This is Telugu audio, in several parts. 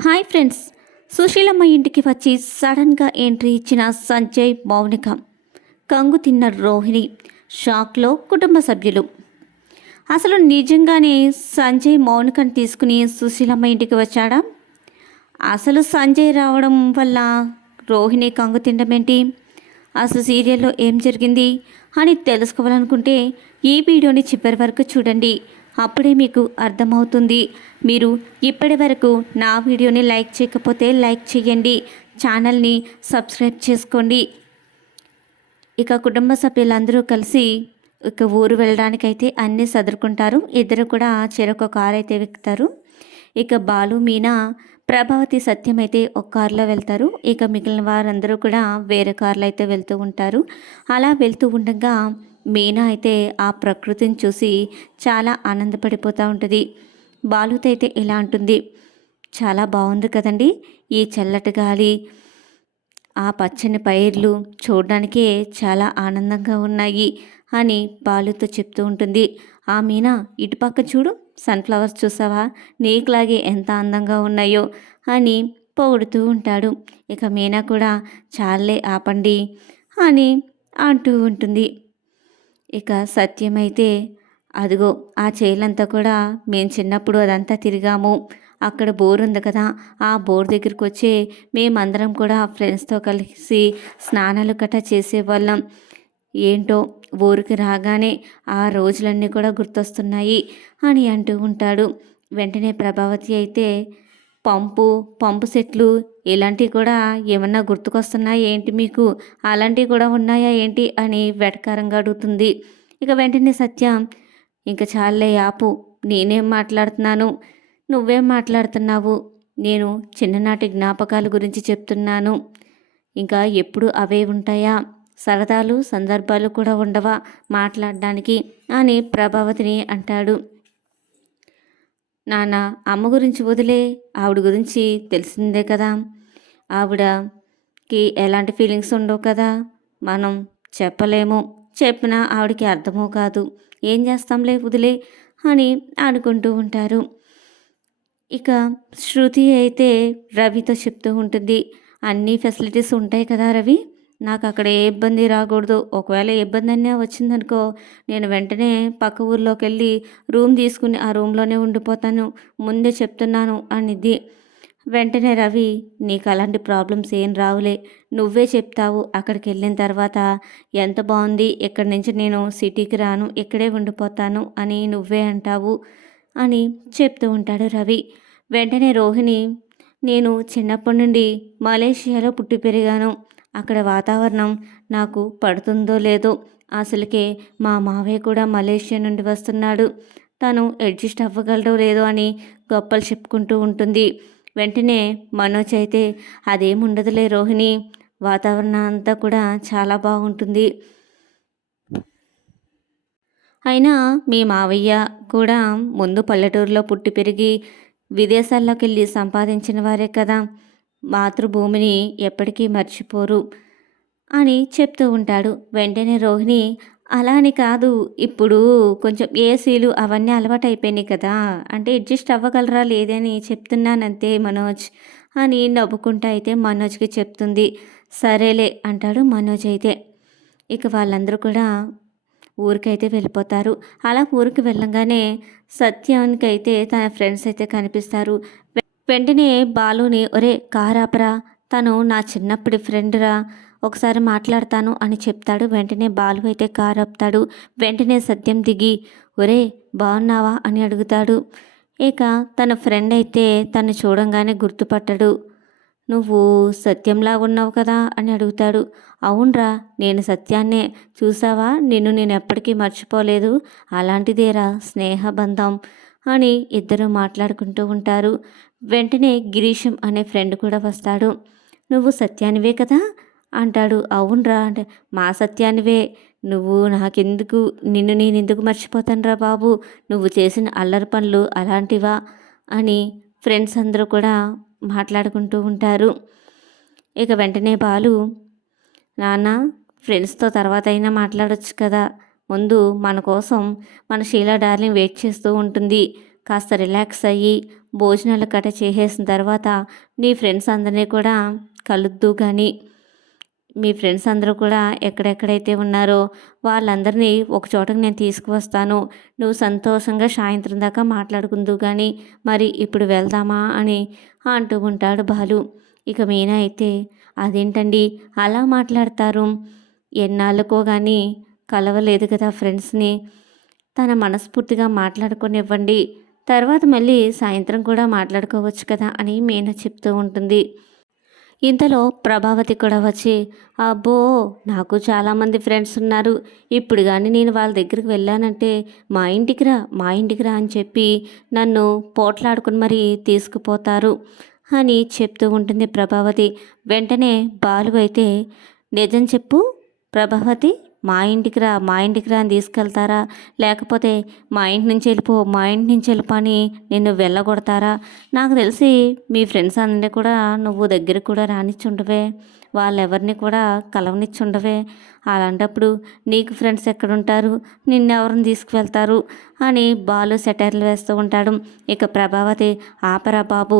Hi friends. సుశీలమ్మ ఇంటికి వచ్చి సడన్గా ఎంట్రీ ఇచ్చిన సంజయ్ మౌనిక. కంగు తిన్న రోహిణి. షాక్లో కుటుంబ సభ్యులు. అసలు నిజంగానే సంజయ్ మౌనికను తీసుకుని సుశీలమ్మ ఇంటికి వచ్చాడా? అసలు సంజయ్ రావడం వల్ల రోహిణి కంగు తినడం ఏంటి? అసలు సీరియల్లో ఏం జరిగింది? అని తెలుసుకోవాలనుకుంటే ఈ వీడియోని చివరి వరకు చూడండి. అప్పుడే మీకు అర్థమవుతుంది. మీరు ఇప్పటి వరకు నా వీడియోని లైక్ చేయకపోతే లైక్ చేయండి. ఛానల్ని సబ్స్క్రైబ్ చేసుకోండి. ఇక కుటుంబ సభ్యులందరూ కలిసి ఇక ఊరు వెళ్ళడానికైతే అన్నీ సదురుకుంటారు. ఇద్దరు కూడా చెరొక కారు అయితే ఎక్కుతారు. ఇక బాలు మీనా ప్రభావతి సత్యం అయితే ఒక కారులో వెళ్తారు. ఇక మిగిలిన వారందరూ కూడా వేరే కార్లో అయితే వెళ్తూ ఉంటారు. అలా వెళ్తూ ఉండగా మీనా అయితే ఆ ప్రకృతిని చూసి చాలా ఆనందపడిపోతూ ఉంటుంది. బాలుత అయితే ఇలా అంటుంది. చాలా బాగుంది కదండి ఈ చల్లటి గాలి. ఆ పచ్చని పైర్లు చూడడానికే చాలా ఆనందంగా ఉన్నాయి అని బాలుతో చెప్తూ ఉంటుంది. ఆ మీనా ఇటుపక్క చూడు సన్ఫ్లవర్స్ చూసావా? నీకులాగే ఎంత అందంగా ఉన్నాయో అని పొగుడుతూ ఉంటాడు. ఇక మీనా కూడా చాలే ఆపండి అని అంటూ ఉంటుంది. ఇక సత్యమైతే అదిగో ఆ చేలంతా కూడా మేము చిన్నప్పుడు అదంతా తిరిగాము. అక్కడ బోర్ ఉంది కదా ఆ బోర్ దగ్గరికి వచ్చి మేమందరం కూడా ఫ్రెండ్స్తో కలిసి స్నానాలు గట్రా చేసేవాళ్ళం. ఏంటో ఊరికి రాగానే ఆ రోజులన్నీ కూడా గుర్తొస్తున్నాయి అని అంటూ ఉంటాడు. వెంటనే ప్రభావతి అయితే పంపు పంపు సెట్లు ఇలాంటివి కూడా ఏమన్నా గుర్తుకొస్తున్నాయా? ఏంటి మీకు? అలాంటివి కూడా ఉన్నాయా ఏంటి? అని వెటకారంగా అడుగుతుంది. ఇక వెంటనే సత్యం ఇంకా చాలే ఆపు నేనేం మాట్లాడుతున్నాను? నువ్వేం మాట్లాడుతున్నావు? నేను చిన్ననాటి జ్ఞాపకాల గురించి చెప్తున్నాను. ఇంకా ఎప్పుడు అవే ఉంటాయా? సరదాలు సందర్భాలు కూడా ఉండవా మాట్లాడడానికి? అని ప్రభావతిని అంటాడు. నాన్న అమ్మ గురించి వదిలే. ఆవిడ గురించి తెలిసిందే కదా. ఆవిడకి ఎలాంటి ఫీలింగ్స్ ఉండవు కదా. మనం చెప్పలేము. చెప్పినా ఆవిడకి అర్థమూ కాదు. ఏం చేస్తాంలే వదిలే అని అనుకుంటూ ఉంటారు. ఇక శృతి అయితే రవితో చెప్తూ ఉంటుంది. అన్ని ఫెసిలిటీస్ ఉంటాయి కదా రవి? నాకు అక్కడ ఏ ఇబ్బంది రాకూడదు. ఒకవేళ ఏ ఇబ్బంది అన్నా వచ్చిందనుకో నేను వెంటనే పక్క ఊర్లోకి వెళ్ళి రూమ్ తీసుకుని ఆ రూమ్లోనే ఉండిపోతాను. ముందే చెప్తున్నాను అనిది వెంటనే రవి నీకు అలాంటి ప్రాబ్లమ్స్ ఏం రావులే. నువ్వే చెప్తావు అక్కడికి వెళ్ళిన తర్వాత ఎంత బాగుంది ఇక్కడి నుంచి నేను సిటీకి రాను ఇక్కడే ఉండిపోతాను అని నువ్వే అంటావు అని చెప్తూ ఉంటాడు రవి. వెంటనే రోహిణి నేను చిన్నప్పటి నుండి మలేషియాలో పుట్టి పెరిగాను. అక్కడ వాతావరణం నాకు పడుతుందో లేదో అసలుకే మా మావయ్య కూడా మలేషియా నుండి వస్తున్నాడు. తను అడ్జస్ట్ అవ్వగలడో లేదో అని గొప్పలు చెప్పుకుంటూ ఉంటుంది. వెంటనే మనోజ్ అయితే అదేముండదులే రోహిణి వాతావరణం అంతా కూడా చాలా బాగుంటుంది. అయినా మీ మావయ్య కూడా ముందు పల్లెటూరులో పుట్టి పెరిగి విదేశాల్లోకి వెళ్ళి సంపాదించిన వారే కదా. మాతృభూమిని ఎప్పటికీ మర్చిపోరు అని చెప్తూ ఉంటాడు. వెంటనే రోహిణి అలా అని కాదు ఇప్పుడు కొంచెం ఏసీలు అవన్నీ అలవాటు అయిపోయినాయి కదా అంటే అడ్జస్ట్ అవ్వగలరా లేదని చెప్తున్నానంతే మనోజ్ అని నవ్వుకుంటా అయితే మనోజ్కి చెప్తుంది. సరేలే అంటాడు మనోజ్ అయితే. ఇక వాళ్ళందరూ కూడా ఊరికైతే వెళ్ళిపోతారు. అలా ఊరికి వెళ్ళంగానే సత్యానికి అయితే తన ఫ్రెండ్స్ అయితే కనిపిస్తారు. వెంటనే బాలుని ఒరే కారాపరా తను నా చిన్నప్పటి ఫ్రెండ్రా ఒకసారి మాట్లాడతాను అని చెప్తాడు. వెంటనే బాలు అయితే కారాపుతాడు. వెంటనే సత్యం దిగి ఒరే బాగున్నావా అని అడుగుతాడు. ఇక తన ఫ్రెండ్ అయితే తను చూడంగానే గుర్తుపట్టడు. నువ్వు సత్యంలా ఉన్నావు కదా? అని అడుగుతాడు. అవునరా నేను సత్యాన్నే. చూసావా? నిన్ను నేను ఎప్పటికీ మర్చిపోలేదు. అలాంటిదేరా స్నేహబంధం అని ఇద్దరు మాట్లాడుకుంటూ ఉంటారు. వెంటనే గిరీశం అనే ఫ్రెండ్ కూడా వస్తాడు. నువ్వు సత్యానివే కదా? అంటాడు. అవునరా అంటే మా సత్యానివే. నువ్వు నాకెందుకు? నిన్ను నేను ఎందుకు మర్చిపోతానురా బాబు? నువ్వు చేసిన అల్లరి పనులు అలాంటివా? అని ఫ్రెండ్స్ అందరూ కూడా మాట్లాడుకుంటూ ఉంటారు. ఇక వెంటనే బాలు నాన్న ఫ్రెండ్స్తో తర్వాత అయినా మాట్లాడొచ్చు కదా. ముందు మన కోసం మన షీలా డార్లింగ్ వెయిట్ చేస్తూ ఉంటుంది. కాస్త రిలాక్స్ అయ్యి భోజనాలు కట్ట చేసేసిన తర్వాత నీ ఫ్రెండ్స్ అందరినీ కూడా కలుద్దు కానీ మీ ఫ్రెండ్స్ అందరూ కూడా ఎక్కడెక్కడైతే ఉన్నారో వాళ్ళందరినీ ఒక చోటకి నేను తీసుకువస్తాను. నువ్వు సంతోషంగా సాయంత్రం దాకా మాట్లాడుకుందు కానీ మరి ఇప్పుడు వెళ్దామా అని అంటూ ఉంటాడు బాలు. ఇక మీనా అయితే అదేంటండి అలా మాట్లాడతారు? ఎన్నాళ్ళకో కానీ కలవలేదు కదా ఫ్రెండ్స్ని తన మనస్ఫూర్తిగా మాట్లాడుకొనివ్వండి. తర్వాత మళ్ళీ సాయంత్రం కూడా మాట్లాడుకోవచ్చు కదా అని మీనా చెప్తూ ఉంటుంది. ఇంతలో ప్రభావతి కూడా వచ్చి అబ్బో నాకు చాలామంది ఫ్రెండ్స్ ఉన్నారు. ఇప్పుడు కానీ నేను వాళ్ళ దగ్గరికి వెళ్ళానంటే మా ఇంటికి రా మా ఇంటికి రా అని చెప్పి నన్ను పోట్లాడుకుని మరీ తీసుకుపోతారు అని చెప్తూ ఉంటుంది ప్రభావతి. వెంటనే బాలు అయితే నిజం చెప్పు ప్రభావతి మా ఇంటికి రా మా ఇంటికి రా అని తీసుకెళ్తారా? లేకపోతే మా ఇంటి నుంచి వెళ్ళిపో మా ఇంటి నుంచి వెళ్ళిపో అని నిన్ను వెళ్ళగొడతారా? నాకు తెలిసి మీ ఫ్రెండ్స్ అందరినీ కూడా నువ్వు దగ్గరికి కూడా రానిచ్చుండవే. వాళ్ళెవరిని కూడా కలవనిచ్చుండవే. అలాంటప్పుడు నీకు ఫ్రెండ్స్ ఎక్కడుంటారు? నిన్నెవరిని తీసుకువెళ్తారు? అని బాలు సెటైర్లు వేస్తూ ఉంటాడు. ఇక ప్రభావతి ఆపరా బాబు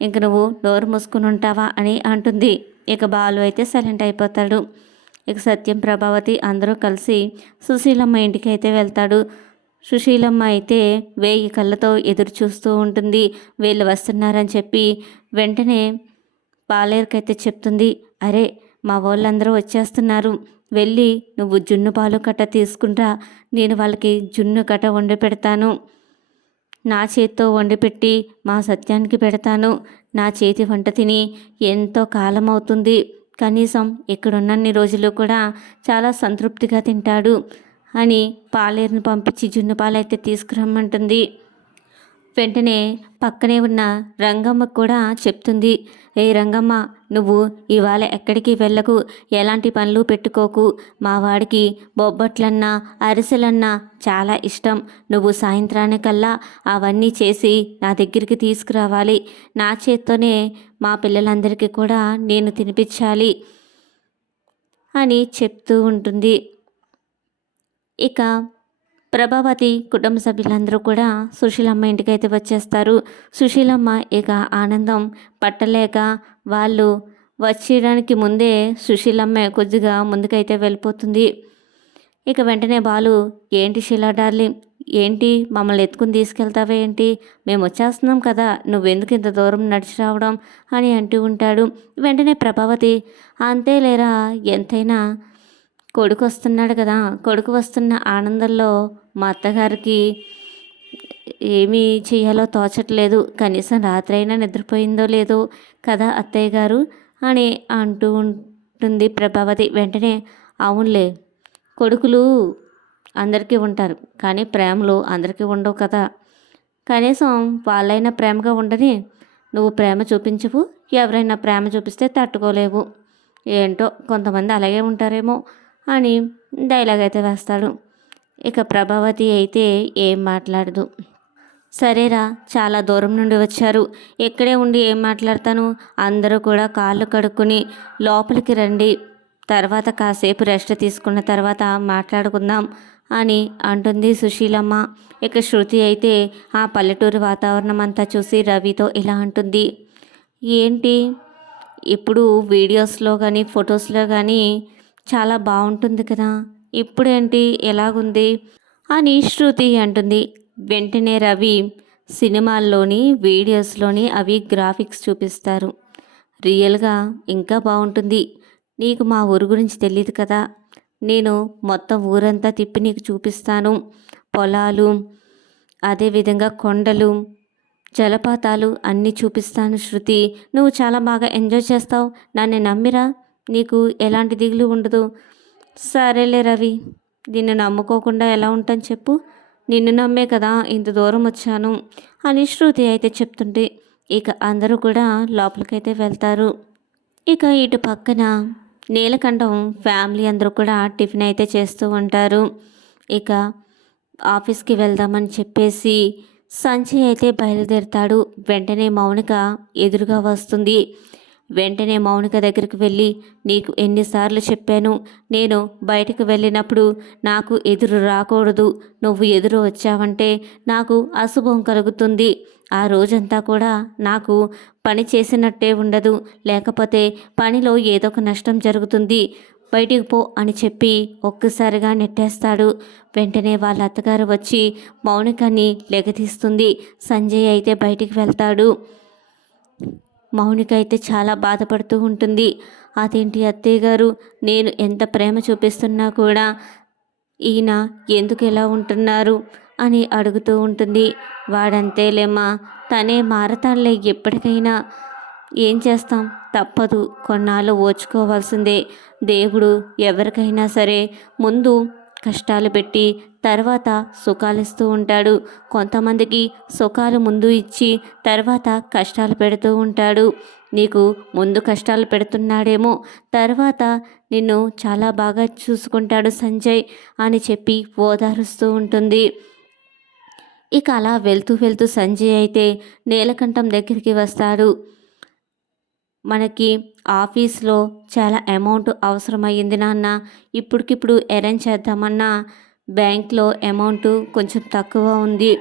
ఇంక నువ్వు నోరు మూసుకుని ఉంటావా? అని అంటుంది. ఇక బాలు అయితే సైలెంట్ అయిపోతాడు. ఇక సత్యం ప్రభావతి అందరూ కలిసి సుశీలమ్మ ఇంటికి అయితే వెళ్తాడు. సుశీలమ్మ అయితే వేయి కళ్ళతో ఎదురు చూస్తూ ఉంటుంది. వీళ్ళు వస్తున్నారని చెప్పి వెంటనే పాలేరుకైతే చెప్తుంది. అరే మా వాళ్ళందరూ వచ్చేస్తున్నారు. వెళ్ళి నువ్వు జున్ను పాలు కట్ట తీసుకుంటా నేను వాళ్ళకి జున్ను కట్ట వండి పెడతాను. నా చేత్తో వండి పెట్టి మా సత్యానికి పెడతాను. నా చేతి వంట తిని ఎంతో కాలం అవుతుంది కనీసం ఇక్కడున్నన్ని రోజులు కూడా చాలా సంతృప్తిగా తింటాడు అని పాలేరుని పంపించి జున్ను పాలైతే తీసుకురమ్మంటుంది. వెంటనే పక్కనే ఉన్న రంగమ్మ కూడా చెప్తుంది ఏ రంగమ్మ నువ్వు ఇవాళ ఎక్కడికి వెళ్ళకు? ఎలాంటి పనులు పెట్టుకోకు? మా వాడికి బొబ్బట్లన్నా అరిసెలన్నా చాలా ఇష్టం. నువ్వు సాయంత్రానికల్లా అవన్నీ చేసి నా దగ్గరికి తీసుకురావాలి. నా చేత్తోనే మా పిల్లలందరికీ కూడా నేను తినిపించాలి అని చెప్తూ ఉంటుంది. ఇక ప్రభావతి కుటుంబ సభ్యులందరూ కూడా సుశీలమ్మ ఇంటికైతే వచ్చేస్తారు. సుశీలమ్మ ఇక ఆనందం పట్టలేక వాళ్ళు వచ్చేయడానికి ముందే సుశీలమ్మ కొద్దిగా ముందుకైతే వెళ్ళిపోతుంది. ఇక వెంటనే బాలు ఏంటి శీలా డార్లింగ్? ఏంటి? మమ్మల్ని ఎత్తుకుని తీసుకెళ్తావా ఏంటి? మేము వచ్చేస్తున్నాం కదా నువ్వెందుకు ఇంత దూరం నడిచి రావడం? అని అంటూ ఉంటాడు. వెంటనే ప్రభావతి అంతే లేరా ఎంతైనా కొడుకు వస్తున్నాడు కదా కొడుకు వస్తున్న ఆనందంలో మా అత్తగారికి ఏమీ చేయాలో తోచట్లేదు. కనీసం రాత్రి అయినా నిద్రపోయిందో లేదో కదా అత్తయ్య గారు అని అంటూ ఉంటుంది ప్రభావతి. వెంటనే అవునులే కొడుకులు అందరికీ ఉంటారు కానీ ప్రేమలు అందరికీ ఉండవు కదా. కనీసం వాళ్ళైనా ప్రేమగా ఉండని నువ్వు ప్రేమ చూపించవు ఎవరైనా ప్రేమ చూపిస్తే తట్టుకోలేవు. ఏంటో కొంతమంది అలాగే ఉంటారేమో అని డైలాగ్ అయితే వేస్తాడు. ఇక ప్రభావతి అయితే ఏం మాట్లాడదు. సరేరా చాలా దూరం నుండి వచ్చారు. ఇక్కడే ఉండి ఏం మాట్లాడతాను? అందరూ కూడా కాళ్ళు కడుక్కుని లోపలికి రండి. తర్వాత కాసేపు రెస్ట్ తీసుకున్న తర్వాత మాట్లాడుకుందాం అని అంటుంది సుశీలమ్మ. ఇక శృతి అయితే ఆ పల్లెటూరు వాతావరణం అంతా చూసి రవితో ఇలా అంటుంది. ఏంటి? ఇప్పుడు వీడియోస్లో కానీ ఫొటోస్లో కానీ చాలా బాగుంటుంది కదా? ఇప్పుడేంటి? ఎలాగుంది? అని శృతి అంటుంది. వెంటనే రవి సినిమాల్లోని వీడియోస్లోని అవి గ్రాఫిక్స్ చూపిస్తారు. రియల్గా ఇంకా బాగుంటుంది. నీకు మా ఊరు గురించి తెలియదు కదా? నేను మొత్తం ఊరంతా తిప్పి నీకు చూపిస్తాను. పొలాలు అదేవిధంగా కొండలు జలపాతాలు అన్నీ చూపిస్తాను శృతి. నువ్వు చాలా బాగా ఎంజాయ్ చేస్తావు. నన్ను నమ్మిరా? నీకు ఎలాంటి దిగులు ఉండదు. సరేలే రవి నిన్ను నమ్ముకోకుండా ఎలా ఉంటాను చెప్పు. నిన్ను నమ్మే కదా ఇంత దూరం వచ్చాను అని శృతి అయితే చెప్తుంటే ఇక అందరూ కూడా లోపలికైతే వెళ్తారు. ఇక ఇటు పక్కన నీలకంఠం ఫ్యామిలీ అందరూ కూడా టిఫిన్ అయితే చేస్తూ ఉంటారు. ఇక ఆఫీస్కి వెళ్దామని చెప్పేసి సంజయ్ అయితే బయలుదేరుతాడు. వెంటనే మౌనిక ఎదురుగా వస్తుంది. వెంటనే మౌనిక దగ్గరికి వెళ్ళి నీకు ఎన్నిసార్లు చెప్పాను నేను బయటకు వెళ్ళినప్పుడు నాకు ఎదురు రాకూడదు నువ్వు ఎదురు వచ్చావంటే నాకు అశుభం కలుగుతుంది. ఆ రోజంతా కూడా నాకు పని చేసినట్టే ఉండదు లేకపోతే పనిలో ఏదో ఒక నష్టం జరుగుతుంది. బయటికి పో అని చెప్పి ఒక్కసారిగా నెట్టేస్తాడు. వెంటనే వాళ్ళ అత్తగారు వచ్చి మౌనికని లెగతీస్తుంది సంజయ్ అయితే బయటికి వెళ్తాడు. మౌనిక అయితే చాలా బాధపడుతూ ఉంటుంది. అదేంటి అత్తయ్య గారు? నేను ఎంత ప్రేమ చూపిస్తున్నా కూడా ఈయన ఎందుకు ఇలా ఉంటున్నారు? అని అడుగుతూ ఉంటుంది. వాడంతేలేమ్మా తనే మారతాడులే ఎప్పటికైనా. ఏం చేస్తాం? తప్పదు. కొన్నాళ్ళు ఓచుకోవాల్సిందే. దేవుడు ఎవరికైనా సరే ముందు కష్టాలు పెట్టి తర్వాత సుఖాలు ఇస్తూ ఉంటాడు. కొంతమందికి సుఖాలు ముందు ఇచ్చి తర్వాత కష్టాలు పెడుతూ ఉంటాడు. నీకు ముందు కష్టాలు పెడుతున్నాడేమో తర్వాత నిన్ను చాలా బాగా చూసుకుంటాడు సంజయ్ అని చెప్పి ఓదారుస్తూ ఉంటుంది. ఇక అలా వెళ్తూ వెళ్తూ సంజయ్ అయితే నీలకంఠం దగ్గరికి వస్తాడు. మనకి ఆఫీస్లో చాలా అమౌంట్ అవసరమయ్యింది నాన్న ఇప్పటికిప్పుడు అరేంజ్ చేద్దామన్నా బ్యాంక్లో అమౌంట్ కొంచెం తక్కువ ఉంది.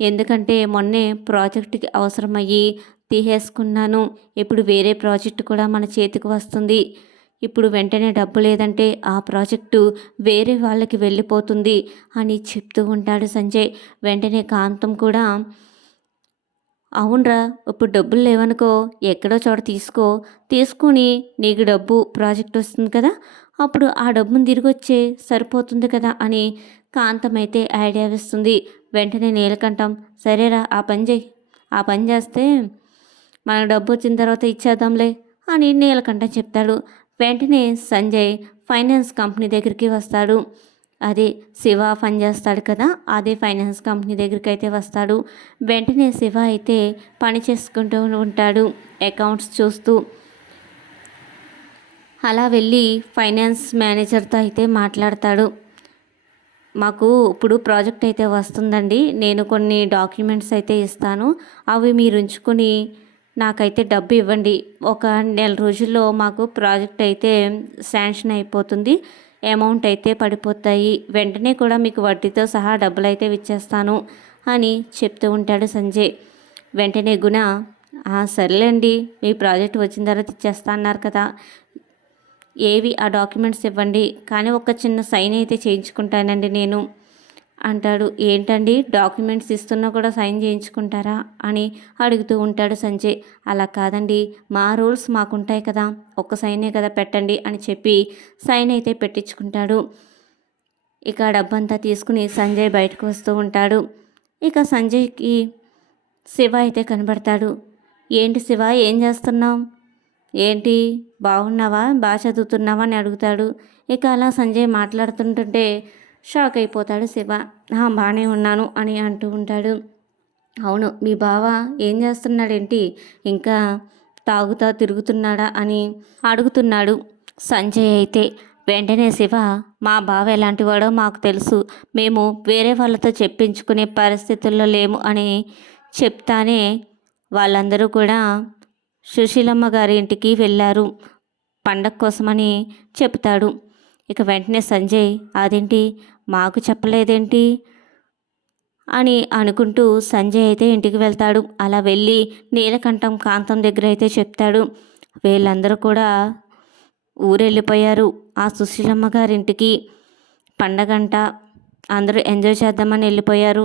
ఎందుకంటే మొన్నే ప్రాజెక్టుకి అవసరమయ్యి తీసేసుకున్నాను. ఇప్పుడు వేరే ప్రాజెక్ట్ కూడా మన చేతికి వస్తుంది. ఇప్పుడు వెంటనే డబ్బు లేదంటే ఆ ప్రాజెక్టు వేరే వాళ్ళకి వెళ్ళిపోతుంది అని చెప్తూ ఉంటాడు సంజయ్. వెంటనే కాంతం కూడా అవునరా ఇప్పుడు డబ్బులు లేవనుకో ఎక్కడో చోట తీసుకో. తీసుకొని నీకు డబ్బు ప్రాజెక్ట్ వస్తుంది కదా అప్పుడు ఆ డబ్బును తిరిగి వచ్చే సరిపోతుంది కదా అని కాంతమైతే ఐడియా ఇస్తుంది వెంటనే నీలకంఠం సరేరా ఆ పని చేయి. ఆ పని చేస్తే మనకు డబ్బు వచ్చిన తర్వాత ఇచ్చేద్దాంలే అని నీలకంఠం చెప్తాడు. వెంటనే సంజయ్ ఫైనాన్స్ కంపెనీ దగ్గరికి వస్తాడు. అదే శివ పని చేస్తాడు కదా అదే ఫైనాన్స్ కంపెనీ దగ్గరికి అయితే వస్తాడు. వెంటనే శివ అయితే పని చేసుకుంటూ ఉంటాడు అకౌంట్స్ చూస్తూ. అలా వెళ్ళి ఫైనాన్స్ మేనేజర్తో అయితే మాట్లాడతాడు. మాకు ఇప్పుడు ప్రాజెక్ట్ అయితే వస్తుందండి నేను కొన్ని డాక్యుమెంట్స్ అయితే ఇస్తాను అవి మీరు ఉంచుకొని నాకైతే డబ్బు ఇవ్వండి. ఒక నెల రోజుల్లో మాకు ప్రాజెక్ట్ అయితే శాంక్షన్ అయిపోతుంది. అమౌంట్ అయితే పడిపోతాయి. వెంటనే కూడా మీకు వడ్డీతో సహా డబ్బులు అయితే ఇచ్చేస్తాను అని చెప్తూ ఉంటాడు సంజయ్. వెంటనే గుణ సర్లేండి మీ ప్రాజెక్ట్ వచ్చిన తర్వాత ఇచ్చేస్తా అన్నారు కదా. ఏవి? ఆ డాక్యుమెంట్స్ ఇవ్వండి. కానీ ఒక చిన్న సైన్ అయితే చేయించుకుంటానండి నేను. అంటాడు. ఏంటండి? డాక్యుమెంట్స్ ఇస్తున్నా కూడా సైన్ చేయించుకుంటారా? అని అడుగుతూ ఉంటాడు సంజయ్. అలా కాదండి. మా రూల్స్ మాకుంటాయి కదా. ఒక్క సైనే కదా పెట్టండి అని చెప్పి సైన్ అయితే పెట్టించుకుంటాడు. ఇక డబ్బంతా తీసుకుని సంజయ్ బయటకు వస్తూ ఉంటాడు. ఇక సంజయ్కి శివ అయితే కనబడతాడు. ఏంటి శివ? ఏం చేస్తున్నావు? ఏంటి? బాగున్నావా? బాగా చదువుతున్నావా? అని అడుగుతాడు. ఇక అలా సంజయ్ మాట్లాడుతుంటుంటే షాక్ అయిపోతాడు శివ. బాగానే ఉన్నాను అని అంటూ ఉంటాడు. అవును మీ బావ ఏం చేస్తున్నాడేంటి? ఇంకా తాగుతా తిరుగుతున్నాడా? అని అడుగుతున్నాడు సంజయ్ అయితే. వెంటనే శివ మా బావ ఎలాంటివాడో మాకు తెలుసు. మేము వేరే వాళ్ళతో చెప్పించుకునే పరిస్థితుల్లో లేము అని చెప్తానే వాళ్ళందరూ కూడా సుశీలమ్మ గారి ఇంటికి వెళ్ళారు పండగ కోసమని చెప్తాడు. ఇక వెంటనే సంజయ్ అదేంటి? మాకు చెప్పలేదేంటి? అని అనుకుంటూ సంజయ్ అయితే ఇంటికి వెళ్తాడు. అలా వెళ్ళి నీలకంఠం కాంతం దగ్గర అయితే చెప్తాడు. వీళ్ళందరూ కూడా ఊరెళ్ళిపోయారు ఆ సుశీలమ్మ గారింటికి. పండగంట అందరూ ఎంజాయ్ చేద్దామని వెళ్ళిపోయారు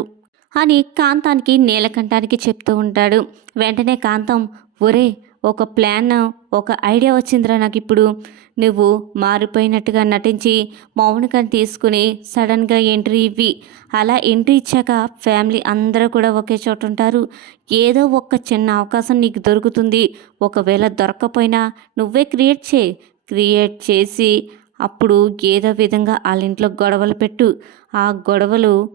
అని కాంతానికి నీలకంఠానికి చెప్తూ ఉంటాడు. వెంటనే కాంతం ఒరే ఒక ప్లాన్ ఒక ఐడియా వచ్చిందిరా నాకు ఇప్పుడు. నువ్వు మారిపోయినట్టుగా నటించి మౌనికని తీసుకుని సడన్గా ఎంట్రీ ఇవ్వి. అలా ఎంట్రీ ఇచ్చాక ఫ్యామిలీ అందరూ కూడా ఒకే చోట ఉంటారు. ఏదో ఒక చిన్న అవకాశం నీకు దొరుకుతుంది. ఒకవేళ దొరకపోయినా నువ్వే క్రియేట్ చేయి. క్రియేట్ చేసి అప్పుడు ఏదో విధంగా వాళ్ళ ఇంట్లో గొడవలు పెట్టు. ఆ గొడవలు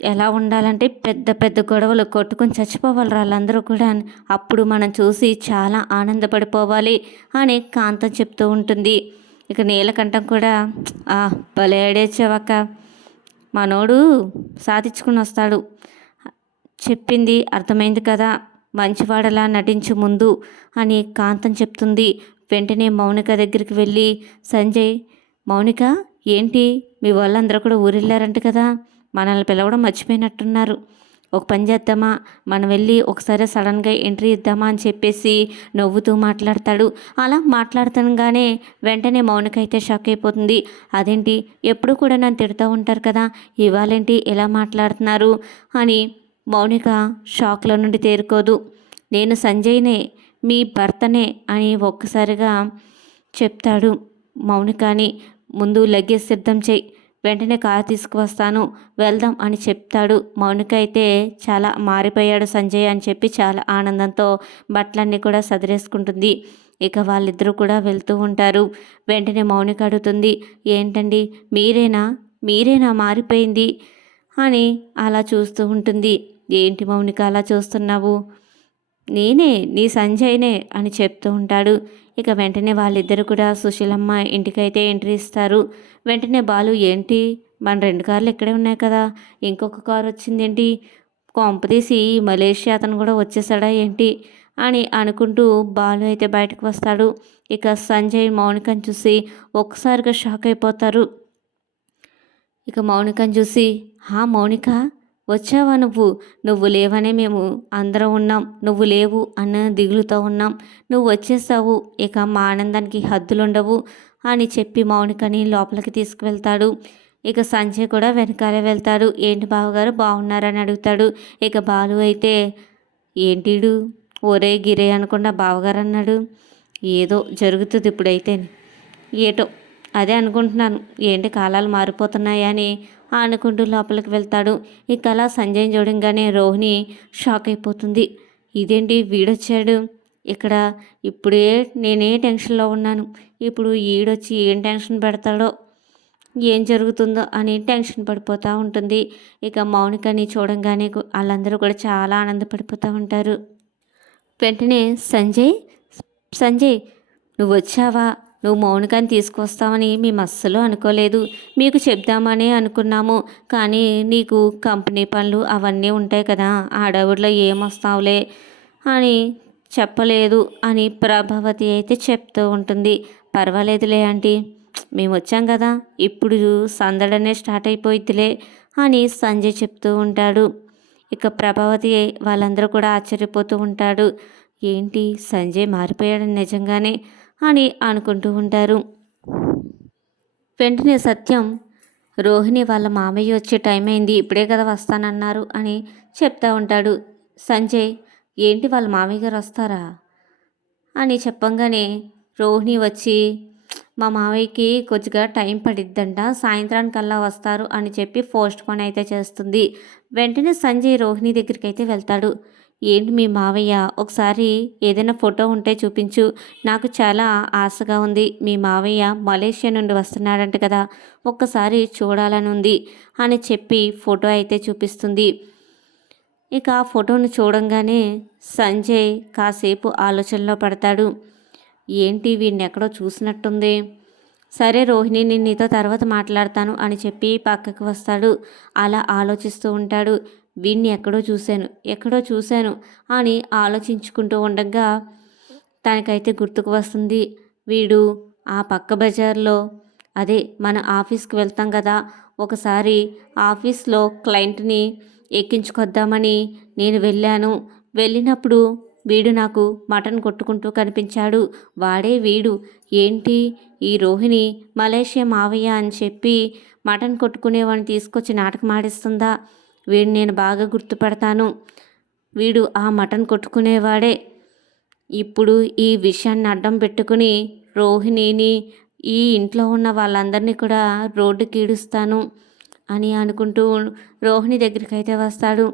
ఎలా ఉండాలంటే పెద్ద పెద్ద గొడవలు కొట్టుకొని చచ్చిపోవాలి వాళ్ళందరూ కూడా. అప్పుడు మనం చూసి చాలా ఆనందపడిపోవాలి అని కాంతం చెప్తూ ఉంటుంది. ఇక నీలకంఠం కూడా భలే ఏడేచ్చావక్క మనోడు సాధించుకుని వస్తాడు. చెప్పింది అర్థమైంది కదా. మంచివాడలా నటించు ముందు అని కాంతం చెప్తుంది. వెంటనే మౌనిక దగ్గరికి వెళ్ళి సంజయ్ మౌనిక ఏంటి? మీ వాళ్ళందరూ కూడా ఊరెళ్ళారంట కదా. మనల్ని పిలవడం మర్చిపోయినట్టున్నారు. ఒక పని చేద్దామా? మనం వెళ్ళి ఒకసారి సడన్గా ఎంట్రీ ఇద్దామా అని చెప్పేసి నవ్వుతూ మాట్లాడతాడు. అలా మాట్లాడుతుండగానే వెంటనే మౌనికైతే షాక్ అయిపోతుంది. అదేంటి? ఎప్పుడు కూడా నన్ను తిడుతూ ఉంటారు కదా? ఇవాళేంటి ఎలా మాట్లాడుతున్నారు? అని మౌనిక షాక్లో నుండి తేరుకోదు. నేను సంజయ్నే మీ భర్తనే అని ఒక్కసారిగా చెప్తాడు మౌనికాని. ముందు లగేజ్ సిద్ధం చేయి. వెంటనే కారు తీసుకువస్తాను వెళ్దాం అని చెప్తాడు. మౌనిక అయితే చాలా మారిపోయాడు సంజయ్ అని చెప్పి చాలా ఆనందంతో బట్టలన్నీ కూడా సదిరేసుకుంటుంది. ఇక వాళ్ళిద్దరూ కూడా వెళ్తూ ఉంటారు. వెంటనే మౌనిక అడుగుతుంది ఏంటండి మీరేనా? మీరేనా మారిపోయింది? అని అలా చూస్తూ ఉంటుంది. ఏంటి మౌనిక అలా చూస్తున్నావు? నేనే నీ సంజయ్నే అని చెప్తూ ఉంటాడు. ఇక వెంటనే వాళ్ళిద్దరు కూడా సుశీలమ్మ ఇంటికైతే ఎంట్రీ ఇస్తారు. వెంటనే బాలు ఏంటి? మన రెండు కార్లు ఇక్కడే ఉన్నాయి కదా. ఇంకొక కారు వచ్చింది ఏంటి కొంపదీసి మలేషియా అతను కూడా వచ్చేసాడా ఏంటి? అని అనుకుంటూ బాలు అయితే బయటకు వస్తాడు. ఇక సంజయ్ మౌనికను చూసి ఒక్కసారిగా షాక్ అయిపోతారు. ఇక మౌనికను చూసి హా మౌనిక! వచ్చావా నువ్వు? నువ్వు లేవనే మేము అందరం ఉన్నాం. నువ్వు లేవు అన్న దిగులుతో ఉన్నాం. నువ్వు వచ్చేసావు. ఇక మా ఆనందానికి హద్దులుండవు అని చెప్పి మౌనికని లోపలికి తీసుకువెళ్తాడు. ఇక సంజయ్ కూడా వెనకాలే వెళ్తాడు. ఏంటి బావగారు బాగున్నారని అడుగుతాడు. ఇక బాలు అయితే ఏంటిడు ఒరే గిరే అనుకుండా బావగారు అన్నాడు. ఏదో జరుగుతుంది ఇప్పుడైతే ఏటో అదే అనుకుంటున్నాను. ఏంటి కాలాలు మారిపోతున్నాయని అనుకుంటూ లోపలికి వెళ్తాడు. ఇక అలా సంజయ్ చూడంగానే రోహిణి షాక్ అయిపోతుంది. ఇదేంటి వీడొచ్చాడు? ఇక్కడ ఇప్పుడే నేనే టెన్షన్లో ఉన్నాను. ఇప్పుడు ఈడొచ్చి ఏం టెన్షన్ పెడతాడో? ఏం జరుగుతుందో అని టెన్షన్ పడిపోతూ ఉంటుంది. ఇక మౌనికని చూడంగానే వాళ్ళందరూ కూడా చాలా ఆనందపడిపోతూ ఉంటారు. వెంటనే సంజయ్ సంజయ్ నువ్వు వచ్చావా నువ్వు మౌనికాన్ని తీసుకొస్తామని మేము అస్సలు అనుకోలేదు. మీకు చెప్దామనే అనుకున్నాము. కానీ నీకు కంపెనీ పనులు అవన్నీ ఉంటాయి కదా ఆడవిడిలో ఏమొస్తావులే అని చెప్పలేదు అని ప్రభావతి అయితే చెప్తూ ఉంటుంది. పర్వాలేదులే ఆంటీ మేము వచ్చాం కదా ఇప్పుడు సందడనే స్టార్ట్ అయిపోయిద్దిలే అని సంజయ్ చెప్తూ ఉంటాడు. ఇక ప్రభావతి వాళ్ళందరూ కూడా ఆశ్చర్యపోతూ ఉంటాడు. ఏంటి సంజయ్ మారిపోయాడు నిజంగానే? అని అనుకుంటూ ఉంటారు. వెంటనే సత్యం రోహిణి వాళ్ళ మామయ్య వచ్చే టైం అయింది ఇప్పుడే కదా వస్తానన్నారు అని చెప్తా ఉంటాడు. సంజయ్ ఏంటి వాళ్ళ మామయ్య గారు వస్తారా? అని చెప్పంగానే రోహిణి వచ్చి మా మామయ్యకి కొద్దిగా టైం పడిద్దంట సాయంత్రానికల్లా వస్తారు అని చెప్పి పోస్ట్ పోన్ అయితే చేస్తుంది. వెంటనే సంజయ్ రోహిణి దగ్గరికి అయితే వెళ్తాడు. ఏంటి మీ మావయ్య? ఒకసారి ఏదైనా ఫోటో ఉంటే చూపించు. నాకు చాలా ఆశగా ఉంది. మీ మావయ్య మలేషియా నుండి వస్తున్నాడంట కదా. ఒక్కసారి చూడాలని ఉంది అని చెప్పి ఫోటో అయితే చూపిస్తుంది. ఇక ఆ ఫోటోను చూడంగానే సంజయ్ కాసేపు ఆలోచనలో పడతాడు. ఏంటి వీడిని ఎక్కడో చూసినట్టుంది? సరే రోహిణి నేను నీతో తర్వాత మాట్లాడతాను అని చెప్పి పక్కకు వస్తాడు. అలా ఆలోచిస్తూ ఉంటాడు. వీణ్ణి ఎక్కడో చూశాను. ఎక్కడో చూశాను అని ఆలోచించుకుంటూ ఉండగా తనకైతే గుర్తుకు వస్తుంది వీడు ఆ పక్క బజార్లో. అదే మన ఆఫీస్కి వెళ్తాం కదా ఒకసారి ఆఫీస్లో క్లయింట్ని ఎక్కించుకొద్దామని నేను వెళ్ళాను. వెళ్ళినప్పుడు వీడు నాకు మటన్ కొట్టుకుంటూ కనిపించాడు. వాడే వీడు. ఏంటి ఈ రోహిణి మలేషియా మావయ్య అని చెప్పి మటన్ కొట్టుకునేవాడిని తీసుకొచ్చి నాటకం ఆడిస్తుందా? వీడిని నేను బాగా గుర్తుపడతాను. వీడు ఆ మటన్ కొట్టుకునేవాడే. ఇప్పుడు ఈ విషయాన్ని అడ్డం పెట్టుకుని రోహిణిని ఈ ఇంట్లో ఉన్న వాళ్ళందరినీ కూడా రోడ్డుకి ఈడుస్తాను అని అనుకుంటూ రోహిణి దగ్గరికి అయితే వస్తాడు.